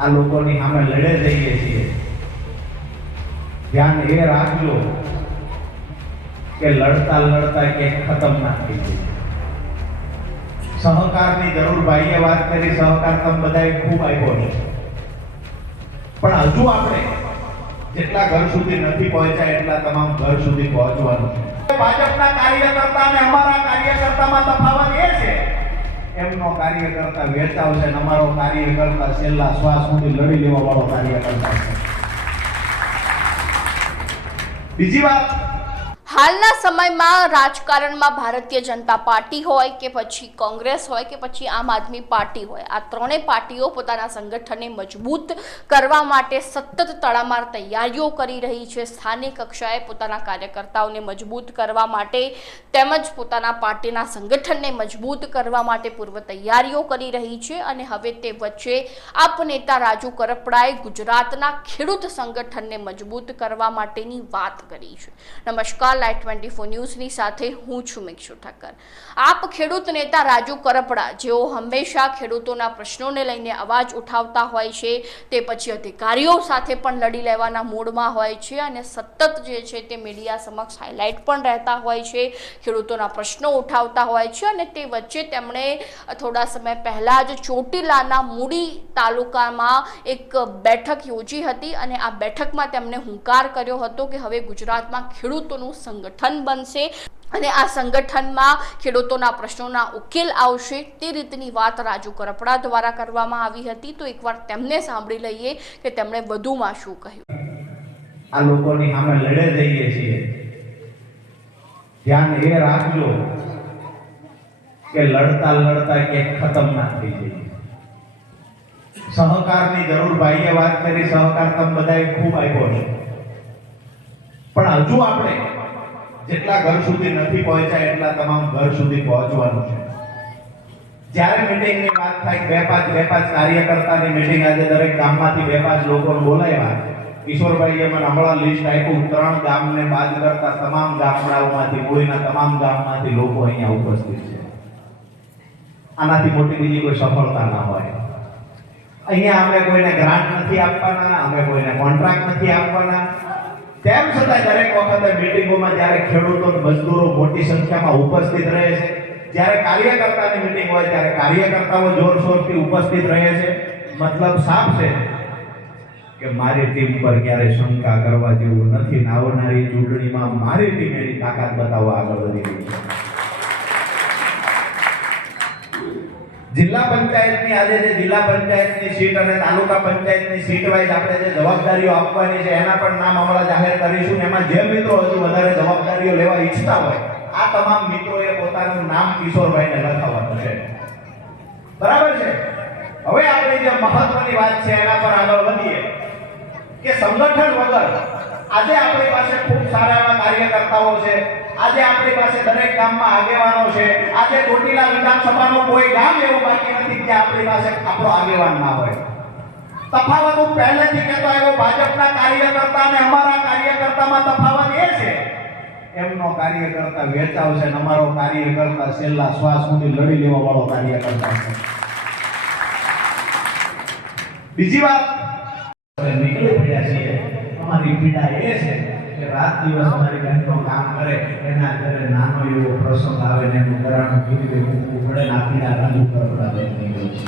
આ લોકોની સામે લડે જઈએ છીએ. ધ્યાન એ રાખજો કે લડતા લડતા કે ખતમ ના થઈ જાય. સહકારની જરૂર ભાઈએ વાત કરી, સહકાર તમે બધાએ ખૂબ આપ્યો છે. પણ હજુ આપણે જેટલા ઘર સુધી નથી પહોંચ્યા, એટલા તમામ ઘર સુધી પહોંચવાનું છે. ભાજપના કાર્યકર્તા અને અમારા કાર્યકર્તામાં તફાવત એ છે એમનો કાર્યકર્તા વેચાવ છે અમારો કાર્યકર્તા છેલ્લા શ્વાસ સુધી લડી લેવા વાળો કાર્યકર્તા છે. બીજી વાત હાલના સમયમાં રાજકારણમાં ભારતીય જનતા પાર્ટી હોય કે પછી કોંગ્રેસ હોય કે પછી આમ આદમી પાર્ટી હોય, આ ત્રણેય પાર્ટીઓ પોતાના સંગઠનને મજબૂત કરવા માટે સતત તડામાર તૈયારીઓ કરી રહી છે. સ્થાનિક કક્ષાએ પોતાના કાર્યકર્તાઓને મજબૂત કરવા માટે તેમજ પોતાના પાર્ટીના સંગઠનને મજબૂત કરવા માટે પૂર્વ તૈયારીઓ કરી રહી છે અને હવે તે વચ્ચે આપ નેતા રાજુ કરપડાએ ગુજરાતના ખેડૂત સંગઠનને મજબૂત કરવા માટેની વાત કરી છે. નમસ્કાર લાઈટ ટ્વેન્ટી ફોર ન્યૂઝની સાથે હું છું મિક્ષુ ઠક્કર આપ ખેડૂત નેતા રાજુ કરપડા, જેઓ હંમેશા ખેડૂતોના પ્રશ્નોને લઈને અવાજ ઉઠાવતા હોય છે, તે પછી અધિકારીઓ સાથે પણ લડી લેવાના મૂડમાં હોય છે અને સતત જે છે તે મીડિયા સમક્ષ હાઇલાઇટ પણ રહેતા હોય છે, ખેડૂતોના પ્રશ્નો ઉઠાવતા હોય છે અને તે વચ્ચે તેમણે થોડા સમય પહેલાં જ ચોટીલાના મૂડી તાલુકામાં એક બેઠક યોજી હતી અને આ બેઠકમાં તેમણે હુંકાર કર્યો હતો કે હવે ગુજરાતમાં ખેડૂતોનું સંગઠન બનશે અને આ સંગઠનમાં ખેડૂતોના પ્રશ્નોના ઉકેલ આવશે તે રીતની વાત રાજુ કરપડા દ્વારા કરવામાં આવી હતી. તો એકવાર તેમને સાંભળી લઈએ કે તેમણે વધુમાં શું કહ્યું. આ લોકોની સામે લડે જઈએ છીએ. ધ્યાન એ રાખજો કે લડતા લડતા કે ખતમ ના થઈ જઈએ. સહકારની જરૂર ભાઈએ વાત કરી, સહકાર તમે બધાએ ખૂબ આપ્યો છે. પણ હજુ આપણે જેટલા ઘર સુધી નથી પહોંચ્યા, એટલા તમામ ઘર સુધી પહોંચવાનું છે. જ્યારે મીટિંગની વાત થાય, બે પાંચ બે પાંચ કાર્યકર્તાની મીટિંગ આજે દરેક ગામમાંથી બે પાંચ લોકોને બોલાવ્યા. કિશોરભાઈએ મને હમણાં લિસ્ટ આપ્યું, ત્રણ ગામને બાદ કરતા તમામ ગામડાઓમાંથી મૂળીના તમામ ગામમાંથી લોકો અહીંયા ઉપસ્થિત છે. આનાથી મોટી બીજી કોઈ સફળતા ના હોય. અહીંયા અમે કોઈને ગ્રાન્ટ નથી આપવાના અમે કોઈને કોન્ટ્રાક્ટ નથી આપવાના. તેમ છતાં દરેક વખતે મિટિંગોમાં જ્યારે ખેડૂતો મજદૂરો મોટી સંખ્યામાં ઉપસ્થિત રહે છે, જ્યારે કાર્યકર્તાની મીટિંગ હોય, ત્યારે કાર્યકર્તાઓ જોરશોરથી ઉપસ્થિત રહે છે. મતલબ સાફ છે કે મારી ટીમ પર ક્યારે શંકા કરવા જેવું નથી. આવનારી ચૂંટણીમાં મારી ટીમ એની તાકાત બતાવવા આગળ વધી રહી છે. જિલ્લા પંચાયતની આજે જે જિલ્લા પંચાયતની સીટ અને તાલુકા પંચાયતની સીટ વાઇઝ આપણે જે જવાબદારીઓ આપવાની છે, એના પણ નામ હમણાં જાહેર કરીશું. એમાં જે મિત્રો હજુ વધારે જવાબદારીઓ લેવા ઈચ્છતા હોય, આ તમામ મિત્રોએ પોતાનું નામ કિશોરભાઈને લખાવવાનું છે. બરાબર છે? હવે આપણી જે મહત્વની વાત છે, એના પર આગળ વધીએ. કે સંગઠન વગર આજે આપણી પાસે ખૂબ સારા એવા કાર્યકર્તાઓ છે. આજે આપણી પાસે દરેક ગામમાં આગેવાનો છે. આજે ચોટીલા વિધાનસભાનું કોઈ ગામ એવું બાકી નથી કે આપણી પાસે આપણો આગેવાન ના હોય. તફાવત હું પહેલેથી કહેતો આવ્યો, ભાજપના કાર્યકર્તા અને અમારા કાર્યકર્તામાં તફાવત એ છે. એમનો કાર્યકર્તા વેચાવ છે અમારો કાર્યકર્તા છેલ્લા શ્વાસ સુધી લડી લેવા વાળો કાર્યકર્તા છે. બીજી વાત. નીકળી પડ્યા છીએ. અમારી પીડા એ છે કે રાત દિવસ મારી બહેનનો કામ કરે, એના ઘરે નાનો એવો પ્રસંગ આવે ને એનું ઘરાણું કેવી રીતે મૂકવું પડે ને આ પીડા રજૂ કરવા થઈ ગયું છે.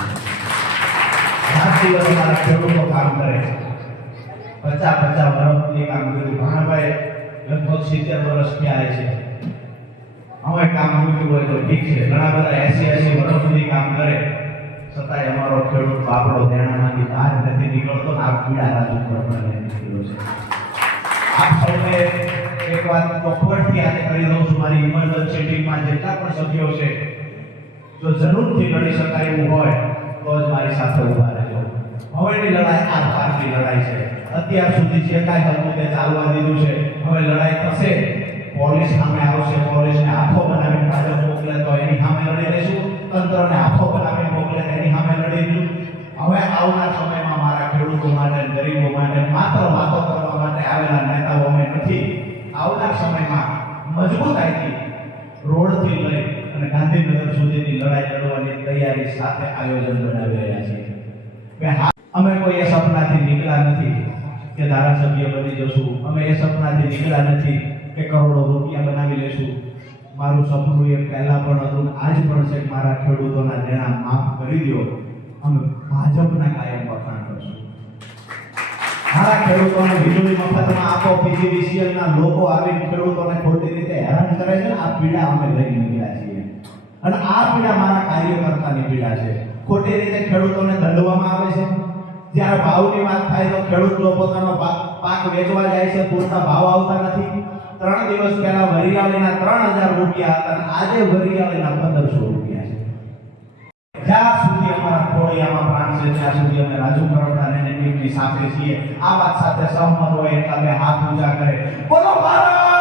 રાત દિવસ અમારા ખેડૂતો કામ કરે છે. પચાસ પચાસ વર્ષથી કામ કર્યું. ભાણાભાઈ લગભગ સિત્તેર વર્ષ થયા છે. અમે કામ મૂક્યું હોય તો છતાંય તો આપણો દેણામાંથી બહાર નથી નીકળતો, આ પીડા રાજુ પણ નીકળ્યો છે. આપ સૌને એક વાત ચોખવટથી આજે કરી દઉં છું, મારી ઇમરજન્સી ટીમમાં જેટલા પણ સભ્યો છે, જો જરૂરથી લડી શકાય એવું હોય, તો જ મારી સાથે ઊભા રહેજો. હવેની લડાઈ આ પારની લડાઈ છે. અત્યાર સુધી જે કાંઈ હતું તે ચાલવા દીધું છે. હવે લડાઈ થશે, પોલીસ સામે આવશે, પોલીસને આંખો બનાવીને ભાજપ મોકલે તો એની સામે લડી લઈશું. તંત્રને આંખો બનાવીને મોકલે એની સામે લડી હવે આવનાર સમયમાં મારા ખેડૂતો માટે ગરીબો માટે માત્ર વાતો કરવા માટે આવેલા નેતાઓ અમે નથી આવનાર સમયમાં મજબૂતાઈથી રોડથી લઈ અને ગાંધીનગર સુધીની લડાઈ લડવાની તૈયારી સાથે આયોજન બનાવી રહ્યા છીએ અમે કોઈ એ સપનાથી નીકળ્યા નથી કે ધારાસભ્ય બની જશું અમે એ સપનાથી નીકળ્યા નથી કે કરોડો રૂપિયા બનાવી લેશું મારું સપનું એ પહેલા પણ હતું આજ પણ છે મારા ખેડૂતોના દેણા માફ કરી દો. અમે ભાજપના કાયમ વખાણ કરશું. મારા ખેડૂતોને વીજળી મફતમાં આપો પીજીવીસીએલના લોકો આવીને ખેડૂતોને ખોટી રીતે હેરાન કરે છે આ પીડા અમે લઈ નીકળ્યા છીએ. અને આ પીડા મારા કાર્યકર્તાની પીડા છે. ખોટી રીતે ખેડૂતોને દંડવામાં આવે છે. જ્યારે ભાવની વાત થાય તો ખેડૂતો પોતાનો પાક વેચવા જાય છે, પૂરતા ભાવ આવતા નથી. ત્રણ દિવસ પહેલા વરિયાળીના ત્રણ હજાર રૂપિયા હતા અને આજે વરિયાળીના પંદરસો રૂપિયા છે. જ્યાં સુધી અમારા ખોડિયામાં પ્રાણ છે, ત્યાં સુધી અમે રાજુ કરોડા અને સાથે છીએ. આ વાત સાથે સહમત હોય એટલે અમે હાથ ઊંચા કરે બોલો ભારત